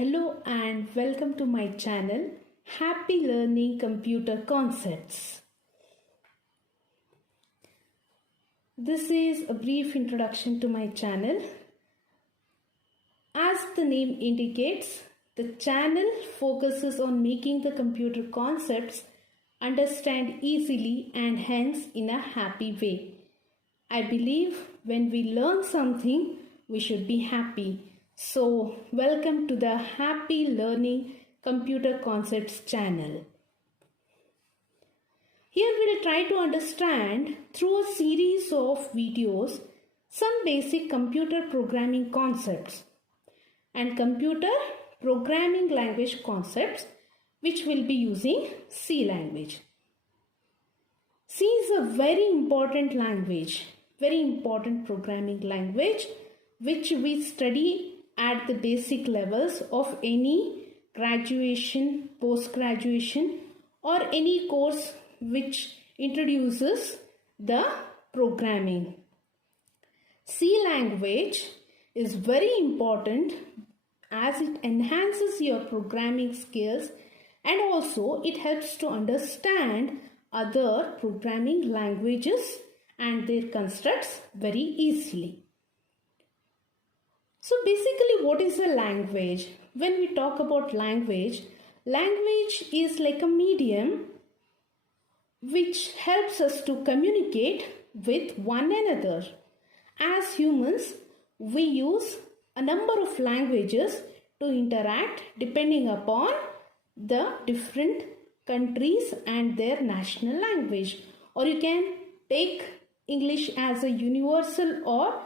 Hello and welcome to my channel, Happy Learning Computer Concepts. This is a brief introduction to my channel. As the name indicates, the channel focuses on making the computer concepts understand easily and hence in a happy way. I believe when we learn something, we should be happy. So, welcome to the Happy Learning Computer Concepts channel. Here we'll try to understand through a series of videos some basic computer programming concepts and computer programming language concepts which will be using C language. C is a very important language, very important programming language which we study at the basic levels of any graduation, post-graduation or any course which introduces the programming. C language is very important as it enhances your programming skills and also it helps to understand other programming languages and their constructs very easily. So basically, what is a language? When we talk about language is like a medium which helps us to communicate with one another. As humans, we use a number of languages to interact depending upon the different countries and their national language. Or you can take English as a universal or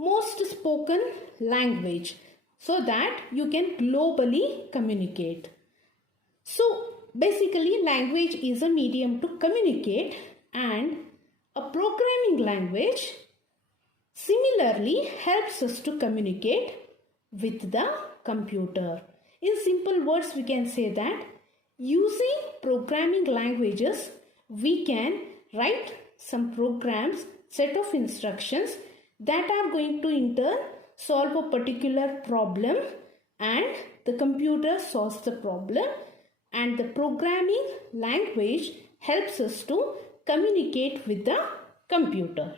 most spoken language so that you can globally communicate. So basically language is a medium to communicate and a programming language similarly helps us to communicate with the computer. In simple words we can say that using programming languages we can write some programs, set of instructions that are going to in turn solve a particular problem and the computer solves the problem and the programming language helps us to communicate with the computer.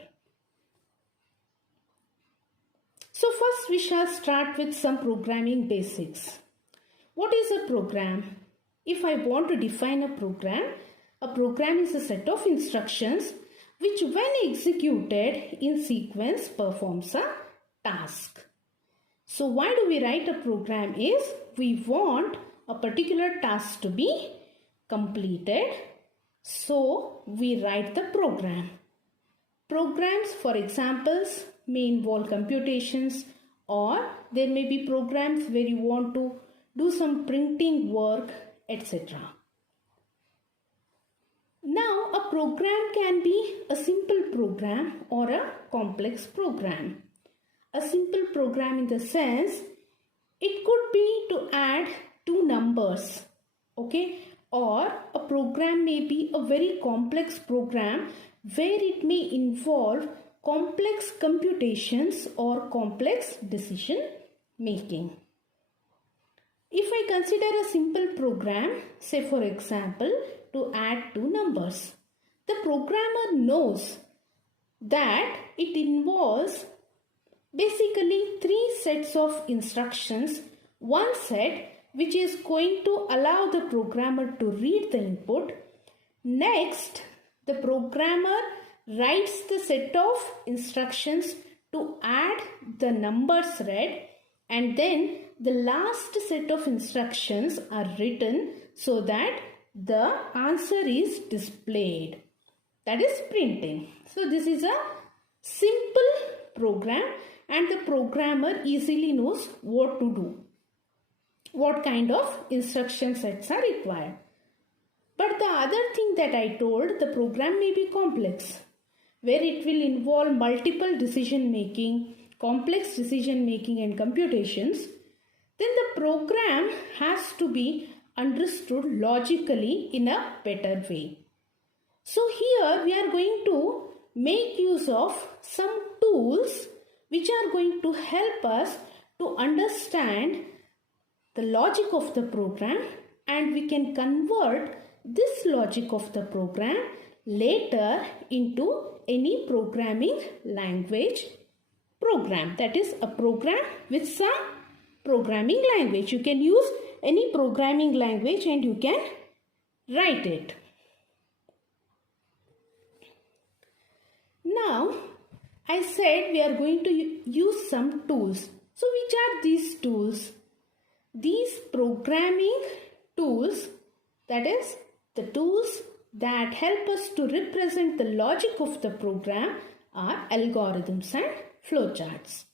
So first we shall start with some programming basics. What is a program? If I want to define a program is a set of instructions which when executed in sequence performs a task. So why do we write a program is we want a particular task to be completed. So we write the program. Programs for examples may involve computations or there may be programs where you want to do some printing work, etc. Now, a program can be a simple program or a complex program. A simple program in the sense, it could be to add two numbers, okay? Or a program may be a very complex program where it may involve complex computations or complex decision making. If I consider a simple program, say for example, to add two numbers, the programmer knows that it involves basically three sets of instructions. One set which is going to allow the programmer to read the input. Next, the programmer writes the set of instructions to add the numbers read, and then the last set of instructions are written so that the answer is displayed. That is printing. So this is a simple program and the programmer easily knows what to do. What kind of instruction sets are required. But the other thing that I told, the program may be complex, where it will involve multiple decision making, complex decision making and computations. Then the program has to be understood logically in a better way. So here we are going to make use of some tools which are going to help us to understand the logic of the program, and we can convert this logic of the program later into any programming language program. That is a program with some programming language. You can use any programming language and you can write it. Now, I said we are going to use some tools. So, which are these tools? These programming tools, that is the tools that help us to represent the logic of the program, are algorithms and flowcharts.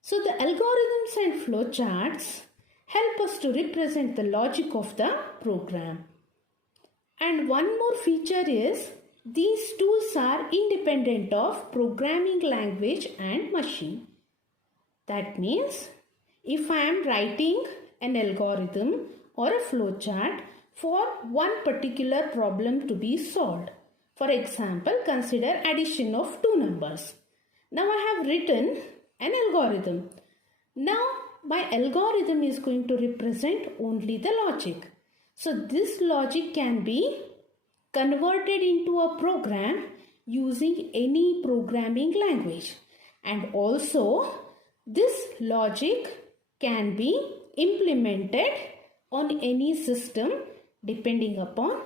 So, the algorithms and flowcharts help us to represent the logic of the program. And one more feature is these tools are independent of programming language and machine. That means if I am writing an algorithm or a flowchart for one particular problem to be solved. For example, consider addition of two numbers. Now I have written an algorithm. Now my algorithm is going to represent only the logic. So this logic can be converted into a program using any programming language, and also this logic can be implemented on any system depending upon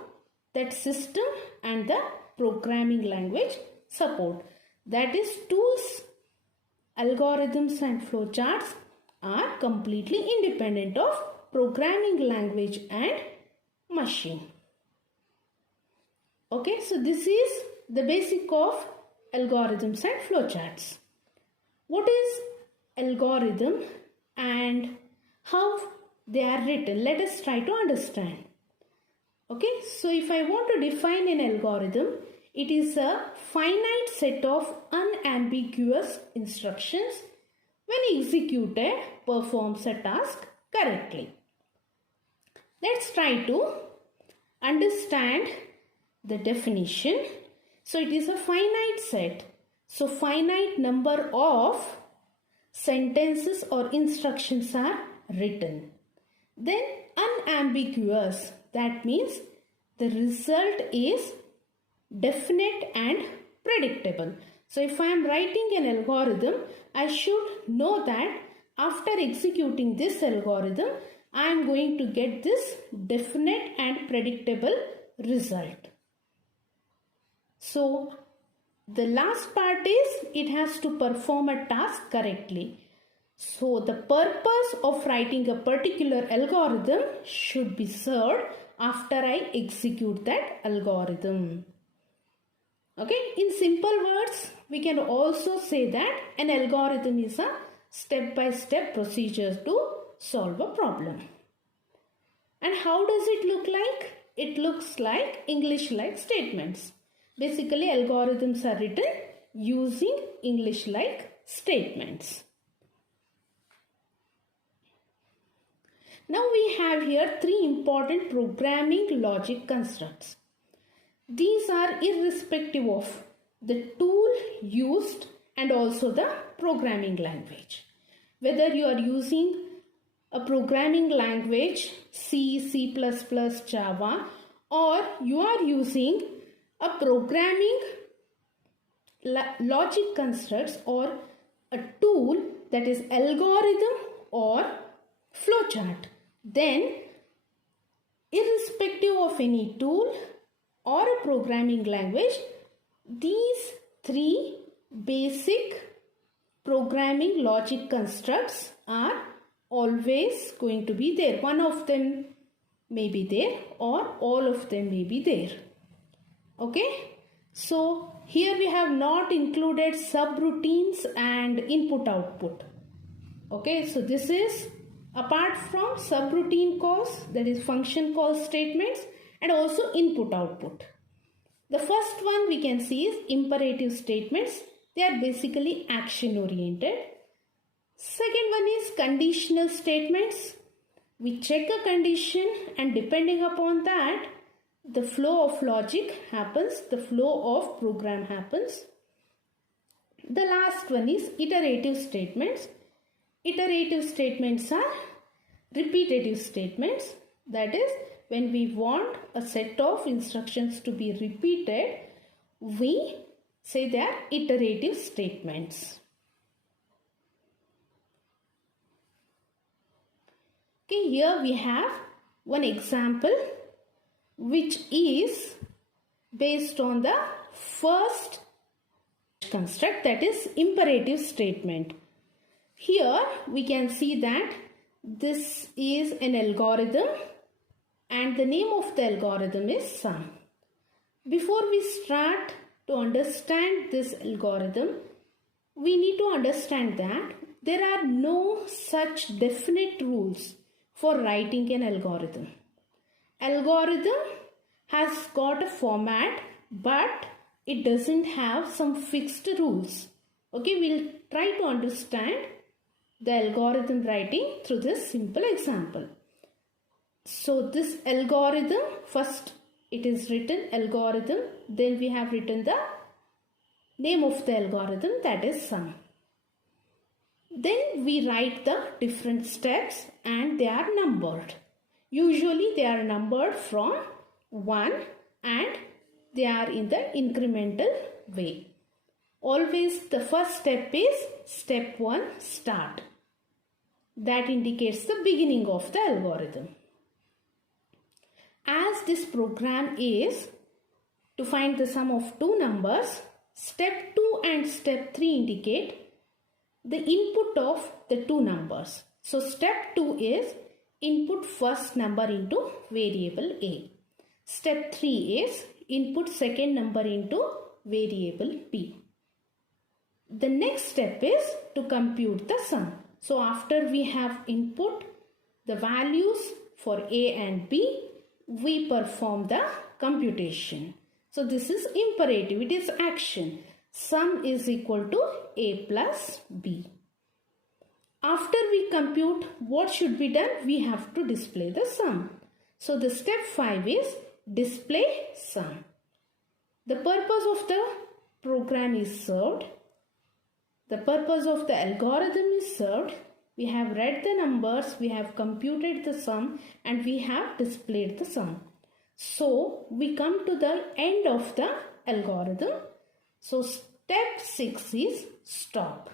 that system and the programming language support. That is, tools, algorithms and flowcharts are completely independent of programming language and machine. Okay, so this is the basic of algorithms and flowcharts. What is algorithm and how they are written? Let us try to understand. Okay, so if I want to define an algorithm, it is a finite set of unambiguous instructions when executed performs a task correctly. Let's try to understand the definition. So it is a finite set. So finite number of sentences or instructions are written. Then unambiguous, that means the result is definite and predictable. So if I am writing an algorithm, I should know that after executing this algorithm, I am going to get this definite and predictable result. So the last part is it has to perform a task correctly. So the purpose of writing a particular algorithm should be served after I execute that algorithm. Okay, in simple words, we can also say that an algorithm is a step-by-step procedure to solve a problem. And how does it look like? It looks like English-like statements. Basically, algorithms are written using English-like statements. Now we have here three important programming logic constructs. These are irrespective of the tool used and also the programming language. Whether you are using a programming language C, C++, Java, or you are using a programming logic constructs or a tool, that is algorithm or flowchart, then irrespective of any tool or a programming language, these three basic programming logic constructs are always going to be there. One of them may be there or all of them may be there. Okay, so here we have not included subroutines and input output. Okay, so this is apart from subroutine calls, that is function call statements, and also input output. The first one we can see is imperative statements. They are basically action oriented. Second one is conditional statements. We check a condition and depending upon that, the flow of logic happens, the flow of program happens. The last one is iterative statements. Iterative statements are repetitive statements. That is, when we want a set of instructions to be repeated, we say they are iterative statements. Okay, here we have one example which is based on the first construct, that is imperative statement. Here we can see that this is an algorithm and the name of the algorithm is sum. Before we start to understand this algorithm, we need to understand that there are no such definite rules for writing an algorithm. Algorithm has got a format, but it doesn't have some fixed rules. Okay, we'll try to understand the algorithm writing through this simple example. So this algorithm, first it is written algorithm, then we have written the name of the algorithm, that is sum. Then we write the different steps and they are numbered. Usually they are numbered from 1 and they are in the incremental way. Always the first step is step 1, start. That indicates the beginning of the algorithm. As this program is to find the sum of two numbers, step 2 and step 3 indicate the input of the two numbers. So step 2 is input first number into variable A. Step 3 is input second number into variable B. The next step is to compute the sum. So after we have input the values for A and B, we perform the computation. So this is imperative, it is action. Sum is equal to A plus B. After we compute, what should be done? We have to display the sum. So the step 5 is display sum. The purpose of the program is served. The purpose of the algorithm is served. We have read the numbers, we have computed the sum, and we have displayed the sum. So we come to the end of the algorithm. So step 6 is stop.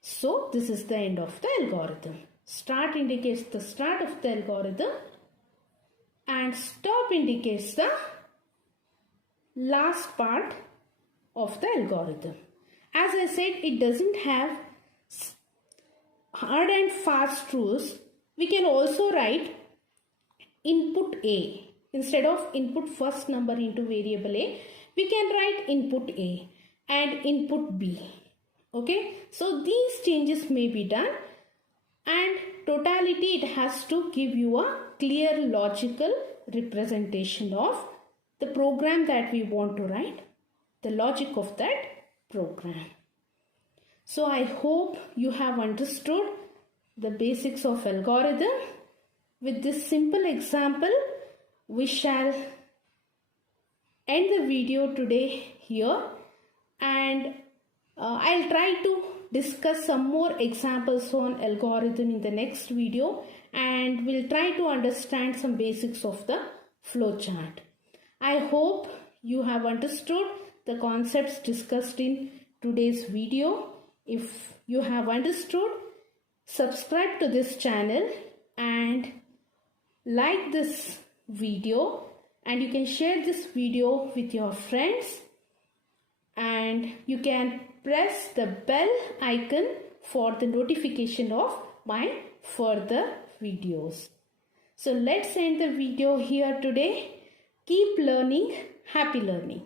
So this is the end of the algorithm. Start indicates the start of the algorithm and stop indicates the last part of the algorithm. As I said, it doesn't have hard and fast rules. We can also write input A. Instead of input first number into variable A, we can write input A and input B. Okay, so these changes may be done, and totality it has to give you a clear logical representation of the program that we want to write, the logic of that program. So I hope you have understood the basics of algorithm. With this simple example, we shall end the video today here, and I'll try to discuss some more examples on algorithm in the next video, and we'll try to understand some basics of the flowchart. I hope you have understood the concepts discussed in today's video. If you have understood, subscribe to this channel and like this video, and you can share this video with your friends, and you can press the bell icon for the notification of my further videos. So let's end the video here today. Keep learning. Happy learning.